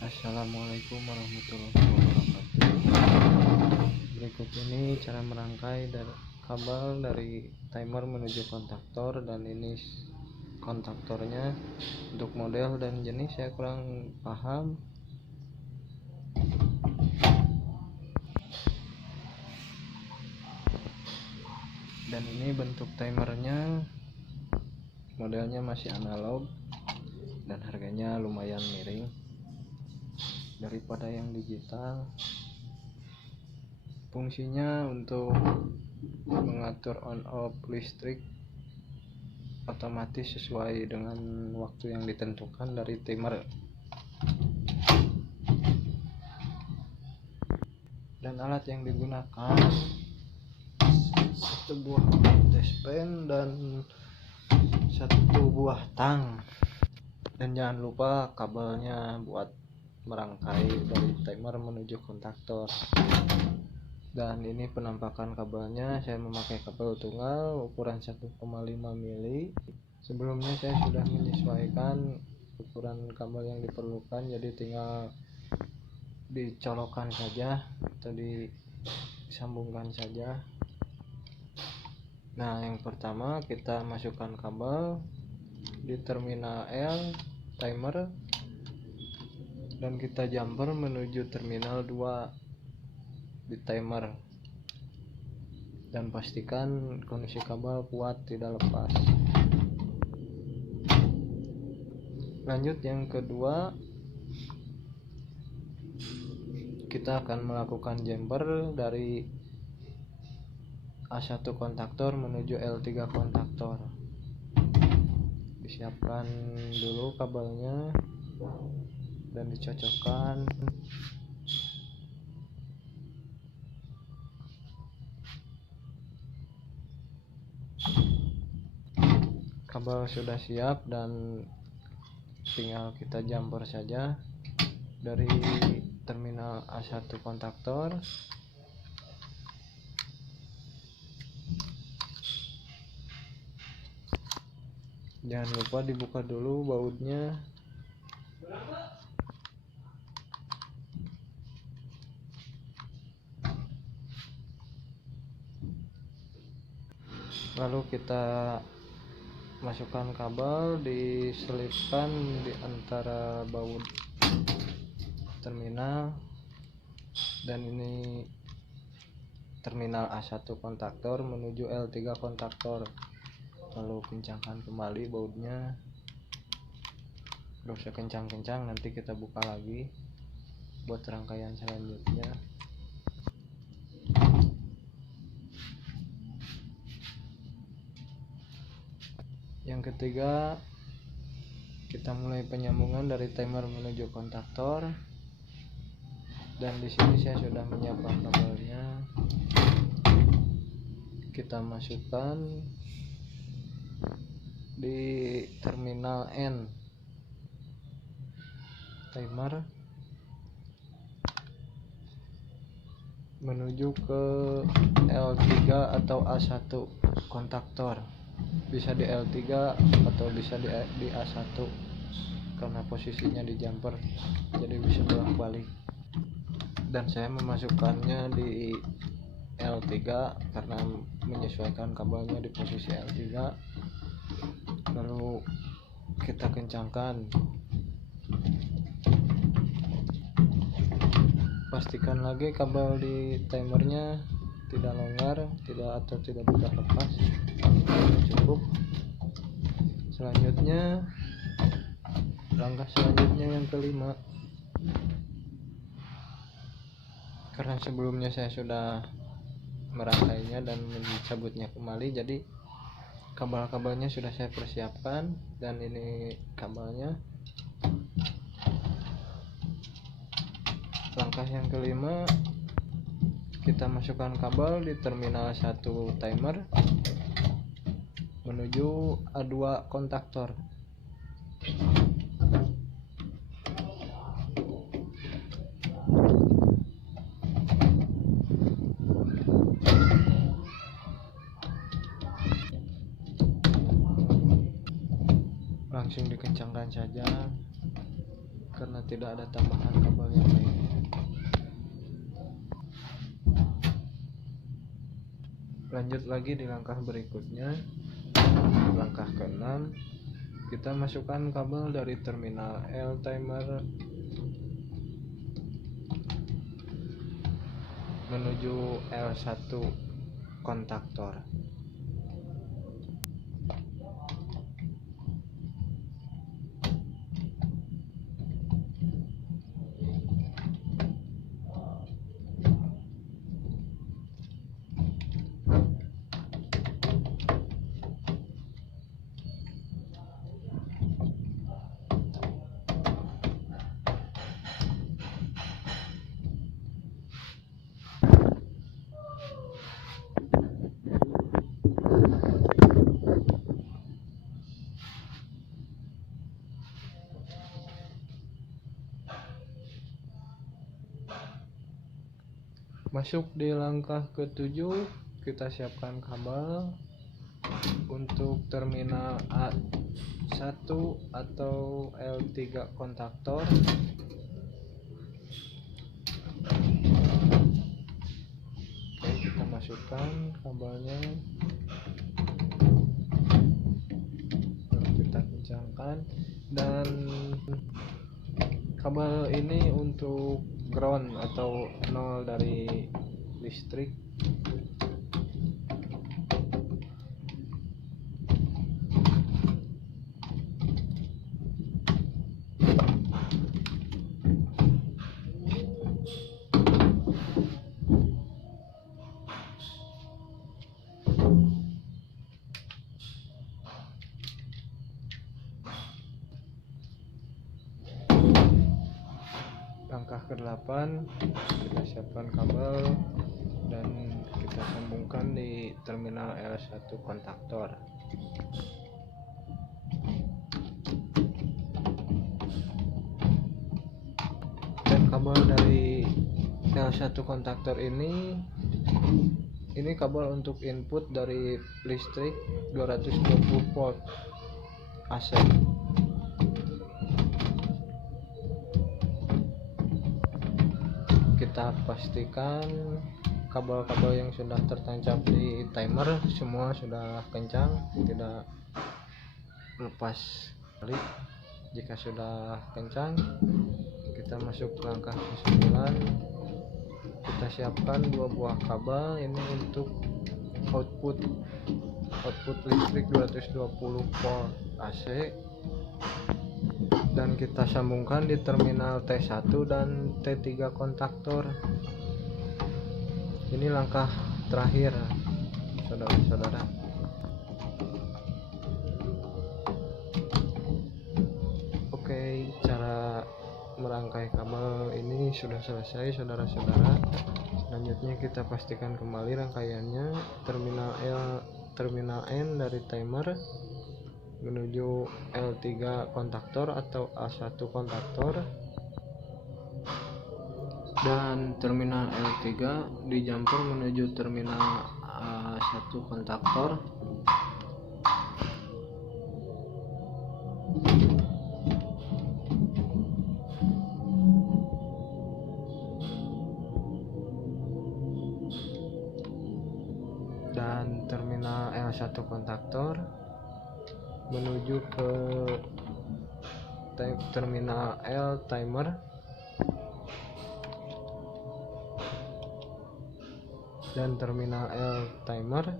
Assalamualaikum warahmatullahi wabarakatuh. Berikut ini cara merangkai kabel dari timer menuju kontaktor, dan ini kontaktornya. Untuk model dan jenis saya kurang paham. Dan ini bentuk timernya, modelnya masih analog dan harganya lumayan miring daripada yang digital. Fungsinya untuk mengatur on off listrik otomatis sesuai dengan waktu yang ditentukan dari timer. Dan alat yang digunakan satu buah dustpan dan satu buah tang. Dan jangan lupa kabelnya buat merangkai dari timer menuju kontaktor. Dan ini penampakan kabelnya, saya memakai kabel tunggal ukuran 1,5 mili. Sebelumnya saya sudah menyesuaikan ukuran kabel yang diperlukan, jadi tinggal dicolokkan saja atau disambungkan saja. Nah, yang pertama kita masukkan kabel di terminal L timer dan kita jumper menuju terminal 2 di timer, dan pastikan kondisi kabel kuat, tidak lepas. Lanjut, yang kedua kita akan melakukan jumper dari A1 kontaktor menuju L3 kontaktor. Disiapkan dulu kabelnya dan dicocokkan. Kabel sudah siap dan tinggal kita jumper saja dari terminal A1 kontaktor. Jangan lupa dibuka dulu bautnya. Lalu kita masukkan kabel, diselipkan di antara baut terminal, dan ini terminal A1 kontaktor menuju L3 kontaktor. Lalu kencangkan kembali bautnya, gak usah kencang-kencang, nanti kita buka lagi buat rangkaian selanjutnya. Yang ketiga, kita mulai penyambungan dari timer menuju kontaktor, dan di sini saya sudah menyiapkan kabelnya. Kita masukkan di terminal N timer menuju ke L3 atau A1 kontaktor. Bisa di L3 atau bisa di A1 karena posisinya di jumper, jadi bisa bolak-balik. Dan saya memasukkannya di L3 karena menyesuaikan kabelnya di posisi L3. Lalu kita kencangkan. Pastikan lagi kabel di timernya tidak longgar, tidak mudah lepas. Cukup. Selanjutnya, langkah selanjutnya yang kelima. Karena sebelumnya saya sudah merangkainya dan mencabutnya kembali, jadi kabel-kabelnya sudah saya persiapkan, dan ini kabelnya. Langkah yang kelima, kita masukkan kabel di terminal 1 timer menuju A2 kontaktor. Langsung dikencangkan saja karena tidak ada tambahan kabel yang lainnya. Lanjut lagi di langkah berikutnya, langkah ke-6, kita masukkan kabel dari terminal L timer menuju L1 kontaktor. Masuk di langkah ke-7, kita siapkan kabel untuk terminal A1 atau L3 kontaktor. Oke, kita masukkan kabelnya, lalu kita kencangkan, dan kabel ini untuk ground atau nol dari listrik. Langkah ke-8, kita siapkan kabel dan kita sambungkan di terminal L1 kontaktor. Dan kabel dari L1 kontaktor ini kabel untuk input dari listrik 220 volt AC. Kita pastikan kabel-kabel yang sudah tertancap di timer semua sudah kencang, tidak lepas kali. Jika sudah kencang, kita masuk ke langkah ke-9. Kita siapkan 2 buah kabel ini untuk output listrik 220 volt AC, dan kita sambungkan di terminal T1 dan T3 kontaktor. Ini langkah terakhir, saudara-saudara. Oke, cara merangkai kabel ini sudah selesai, saudara-saudara. Selanjutnya kita pastikan kembali rangkaiannya. Terminal N dari timer menuju L3 kontaktor atau A1 kontaktor, dan terminal L3 di jumper menuju terminal A1 kontaktor. Dan terminal L1 kontaktor menuju ke terminal L timer, dan terminal L timer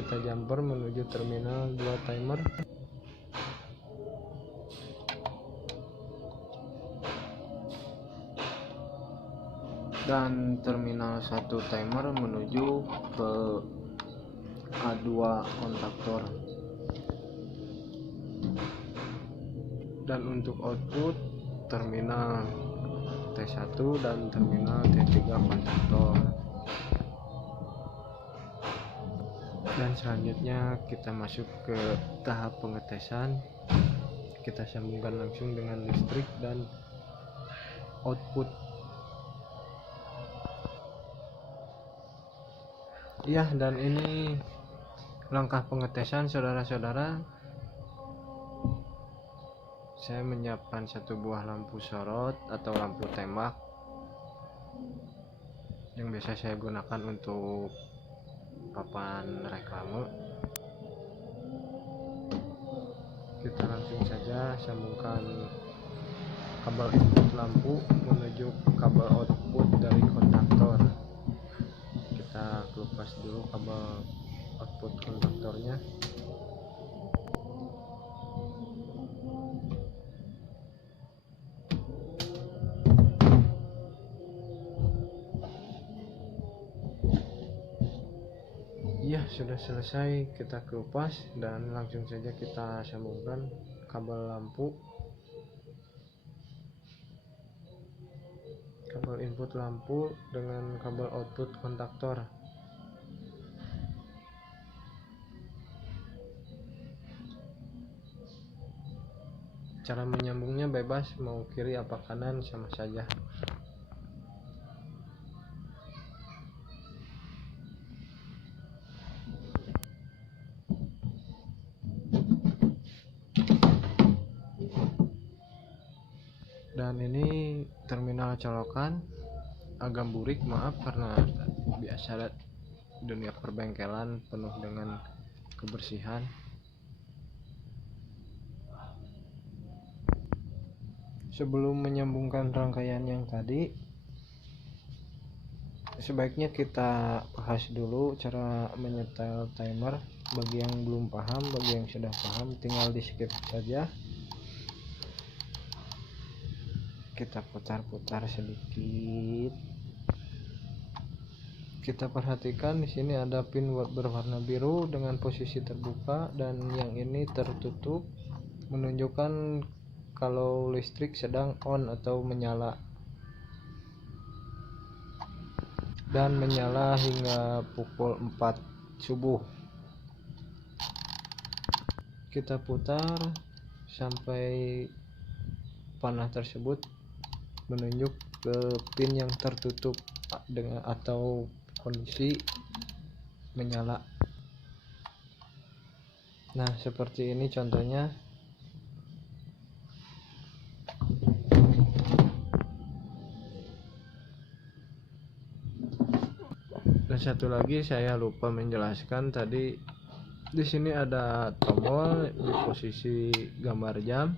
kita jumper menuju terminal 2 timer, dan terminal 1 timer menuju ke A2 kontaktor. Dan untuk output terminal T1 dan terminal T3 kontaktor. Dan selanjutnya kita masuk ke tahap pengetesan. Kita sambungkan langsung dengan listrik dan output. Ya, dan ini langkah pengetesan, saudara-saudara. saya menyiapkan satu buah lampu sorot atau lampu tembak yang biasa saya gunakan untuk papan reklame. Kita langsung saja sambungkan kabel input lampu menuju kabel output dari kontaktor. Kita kelupas dulu kabel output kontaktornya. Ya, sudah selesai kita kelupas dan langsung saja kita sambungkan kabel lampu, kabel input lampu dengan kabel output kontaktor. Cara menyambungnya bebas, mau kiri apa kanan sama saja. Dan ini terminal colokan agak burik, maaf, karena biasa dunia perbengkelan penuh dengan kebersihan. Sebelum menyambungkan rangkaian yang tadi, sebaiknya kita bahas dulu cara menyetel timer. Bagi yang belum paham, bagi yang sudah paham tinggal di skip saja. Kita putar-putar sedikit. Kita perhatikan di sini ada pin berwarna biru dengan posisi terbuka dan yang ini tertutup, menunjukkan kalau listrik sedang on atau menyala, dan menyala hingga pukul 4 subuh. Kita putar sampai panah tersebut menunjuk ke pin yang tertutup dengan atau kondisi menyala. Nah, seperti ini contohnya. Dan satu lagi saya lupa menjelaskan tadi, di sini ada tombol di posisi gambar jam.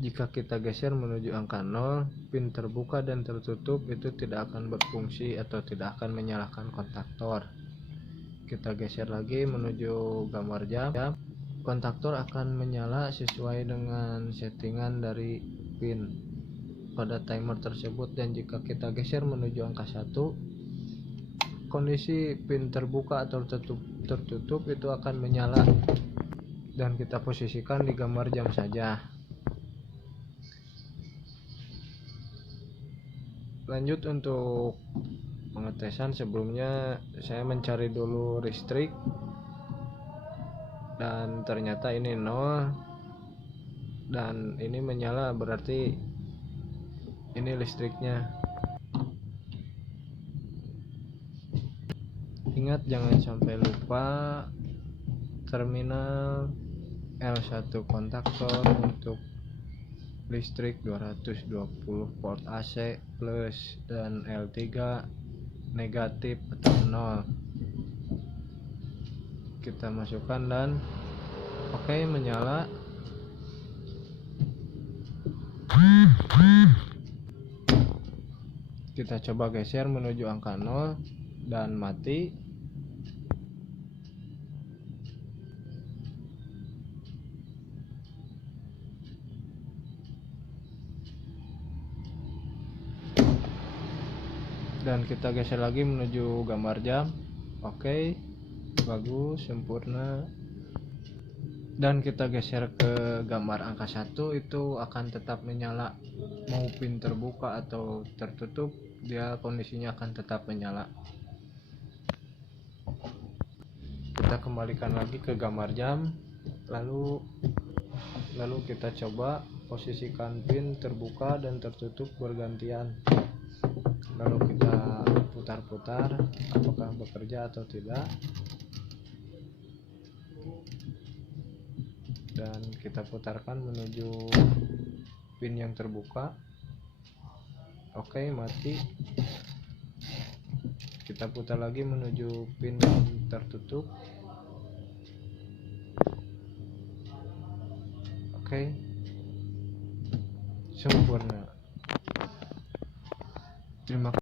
Jika kita geser menuju angka 0, pin terbuka dan tertutup itu tidak akan berfungsi atau tidak akan menyalakan kontaktor. Kita geser lagi menuju gambar jam, kontaktor akan menyala sesuai dengan settingan dari pin pada timer tersebut. Dan jika kita geser menuju angka 1, kondisi pin terbuka atau tertutup itu akan menyala, dan kita posisikan di gambar jam saja. Lanjut untuk pengetesan, sebelumnya saya mencari dulu listrik dan ternyata ini 0 dan ini menyala, berarti ini listriknya. Ingat jangan sampai lupa terminal L1 kontaktor untuk listrik 220 volt AC plus dan L3 negatif atau 0. Kita masukkan dan oke, menyala. Kita coba geser menuju angka 0 dan mati. Dan kita geser lagi menuju gambar jam. Oke, bagus, sempurna. Dan kita geser ke gambar angka 1, itu akan tetap menyala, mau pin terbuka atau tertutup, dia kondisinya akan tetap menyala. Kita kembalikan lagi ke gambar jam, lalu kita coba posisikan pin terbuka dan tertutup bergantian. Lalu kita putar-putar apakah bekerja atau tidak. dan kita putarkan menuju pin yang terbuka. Oke, mati. Kita putar lagi menuju pin yang tertutup. Oke, sempurna. Terima kasih.